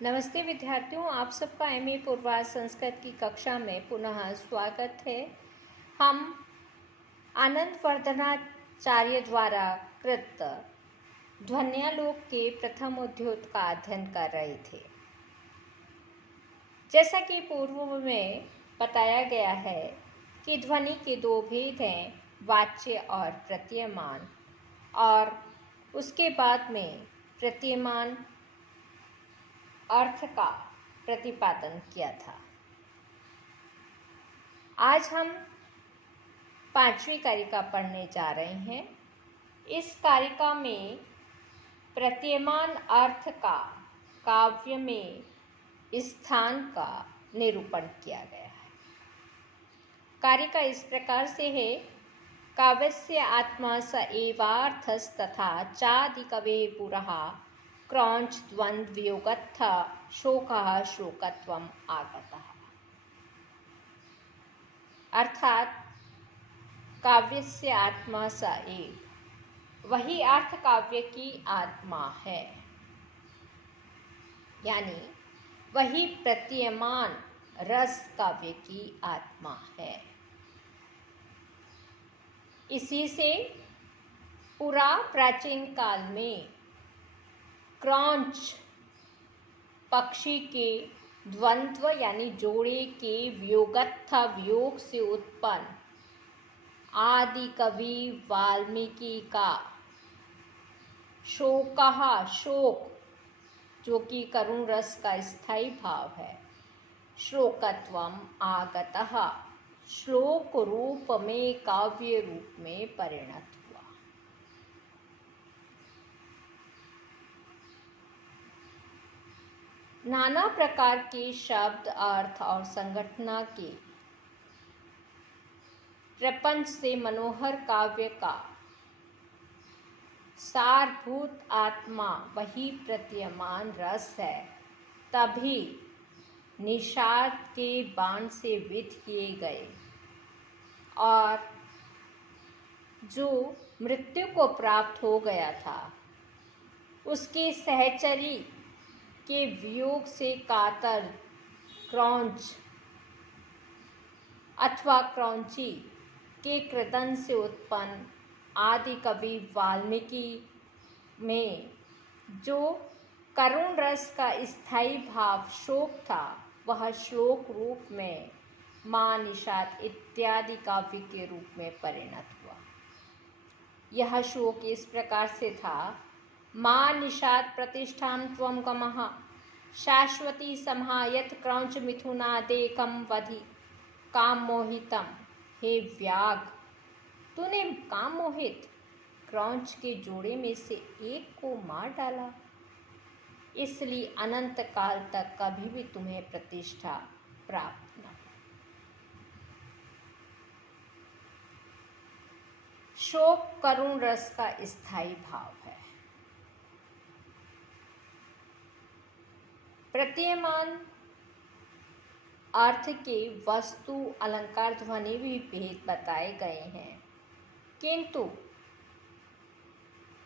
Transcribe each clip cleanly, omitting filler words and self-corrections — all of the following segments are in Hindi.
नमस्ते विद्यार्थियों, आप सबका एमए पूर्वाध संस्कृत की कक्षा में पुनः स्वागत है। हम आनंद वर्धनाचार्य द्वारा कृत ध्वन्यालोक के प्रथम उद्योग का अध्ययन कर रहे थे। जैसा कि पूर्व में बताया गया है कि ध्वनि के दो भेद हैं, वाच्य और प्रतीयमान, और उसके बाद में प्रतीयमान अर्थ का प्रतिपादन किया था। आज हम 5वीं कारिका पढ़ने जा रहे हैं। इस कारिका में प्रतीयमान अर्थ का काव्य में स्थान का निरूपण किया गया है। कारिका इस प्रकार से है: काव्यस्य आत्मा स एवार्थस्तथा चादिकवे पुरः क्रौंच द्वन्द्व वियोगत्थ शोकः शोकत्वम् आगतः। अर्थात काव्यस्य आत्मा स एव, वही अर्थ काव्य की आत्मा है, यानी वही प्रतीयमान रस काव्य की आत्मा है। इसी से पुरा प्राचीन काल में क्रौंच पक्षी के द्वंद्व यानी जोड़े के वियोगत्थ वियोग से उत्पन्न आदि कवि वाल्मीकि का शोकः शोक, जो कि करुण रस का स्थायी भाव है, श्लोकत्वम आगतः, श्लोक रूप में काव्य रूप में परिणत हुआ। नाना प्रकार के शब्द, अर्थ और संगठना के प्रपंच से मनोहर काव्य का सारभूत आत्मा वही प्रतीयमान रस है। तभी निषाद के बाण से विद्ध किए गए और जो मृत्यु को प्राप्त हो गया था, उसके सहचरी के वियोग से कातर क्रौंच अथवा क्रौंची के क्रदन से उत्पन्न आदि कवि वाल्मीकि में जो करुण रस का स्थायी भाव शोक था, वह श्लोक रूप में माँ निषाद इत्यादि काव्य के रूप में परिणत हुआ। यह शोक इस प्रकार से था: माँ निषाद प्रतिष्ठां त्वं गमः शाश्वती समायत क्रौंच मिथुनादेकं वधि काम मोहितम। हे व्याघ, तूने काम मोहित क्रौंच के जोड़े में से एक को मार डाला, इसलिए अनंत काल तक कभी भी तुम्हें प्रतिष्ठा प्राप्त न हो। शोक करुण रस का स्थायी भाव है। प्रतीयमान अर्थ के वस्तु, अलंकार, ध्वनि भी भेद बताए गए हैं, किंतु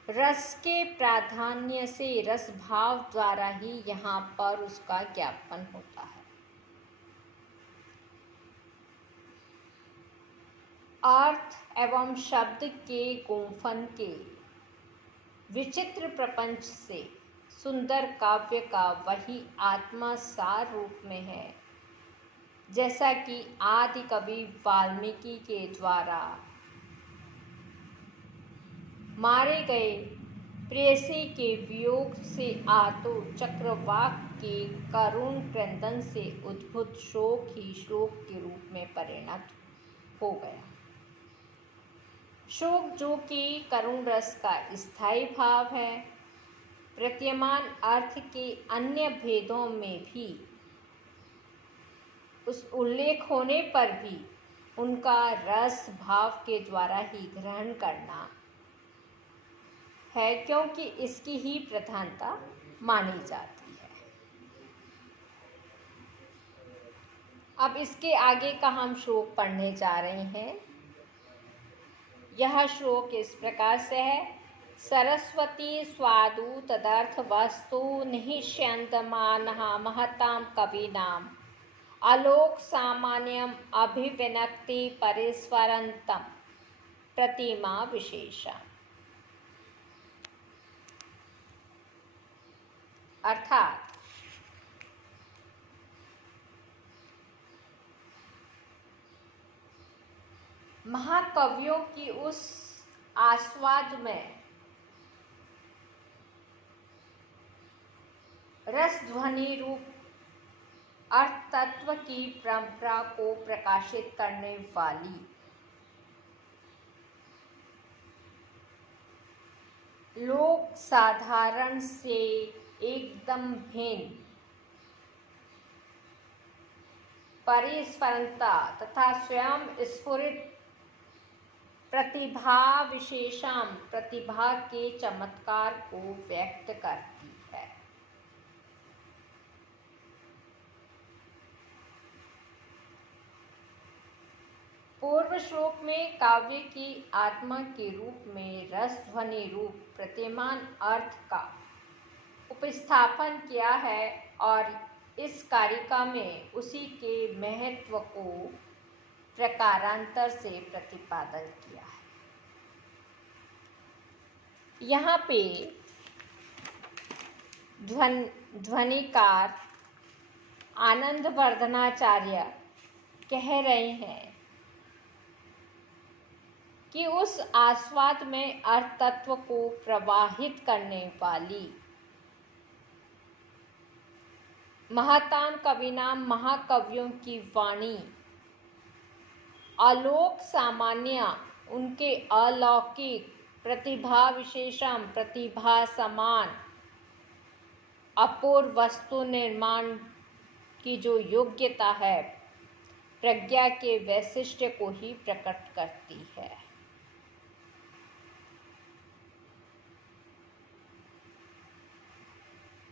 रस के प्राधान्य से रस भाव द्वारा ही यहाँ पर उसका ज्ञापन होता है। अर्थ एवं शब्द के गुंफन के विचित्र प्रपंच से सुंदर काव्य का वही आत्मा सार रूप में है, जैसा कि आदि कवि वाल्मीकि के द्वारा मारे गए प्रेयसी के वियोग से आतुर चक्रवाक के करुण क्रंदन से उद्भूत शोक ही श्लोक के रूप में परिणत हो गया। शोक जो कि करुण रस का स्थायी भाव है, प्रतीयमान अर्थ के अन्य भेदों में भी उस उल्लेख होने पर भी उनका रस भाव के द्वारा ही ग्रहण करना है, क्योंकि इसकी ही प्रधानता मानी जाती है। अब इसके आगे का हम श्लोक पढ़ने जा रहे हैं। यह श्लोक इस प्रकार से है: सरस्वती स्वादु तदर्थ वस्तु निहिष्यन्तमानः महतां कवीनाम् आलोक सामान्यम अभिव्यक्ति परिस्वरंतम प्रतिमा विशेषा। अर्थात महाकवियों की उस आस्वाद में रस ध्वनि रूप अर्थ तत्व की परंपरा को प्रकाशित करने वाली लोक साधारण से एकदम भिन्न परिस्फुरता तथा स्वयं स्फुरित प्रतिभा विशेषम प्रतिभा के चमत्कार को व्यक्त करती है। पूर्व श्लोक में काव्य की आत्मा के रूप में रस ध्वनि रूप प्रतिमान अर्थ का उपस्थापन किया है और इस कारिका में उसी के महत्व को प्रकारांतर से प्रतिपादन किया है। यहाँ पे ध्वनिकार आनंदवर्धनाचार्य कह रहे हैं कि उस आस्वाद में अर्थ तत्व को प्रवाहित करने वाली महताम कविनाम महाकवियों की वाणी आलोक सामान्य उनके अलौकिक प्रतिभा विशेषम प्रतिभा समान अपूर्व वस्तु निर्माण की जो योग्यता है प्रज्ञा के वैशिष्ट्य को ही प्रकट करती है।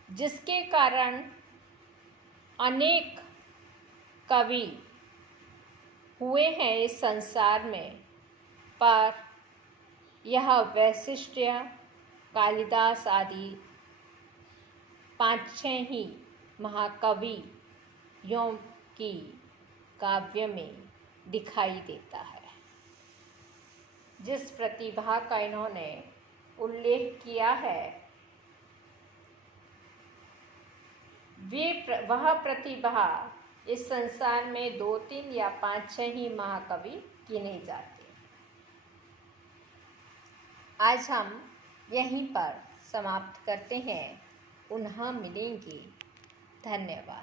जिसके कारण अनेक कवि हुए हैं इस संसार में, पर यह वैशिष्ट्य कालिदास आदि 5-6 ही महाकवियों की काव्य में दिखाई देता है। जिस प्रतिभा का इन्होंने उल्लेख किया है वह प्रतिभा इस संसार में 2-3 या 5-6 ही महाकवि गिने जाते हैं। आज हम यहीं पर समाप्त करते हैं। पुनः मिलेंगे। धन्यवाद।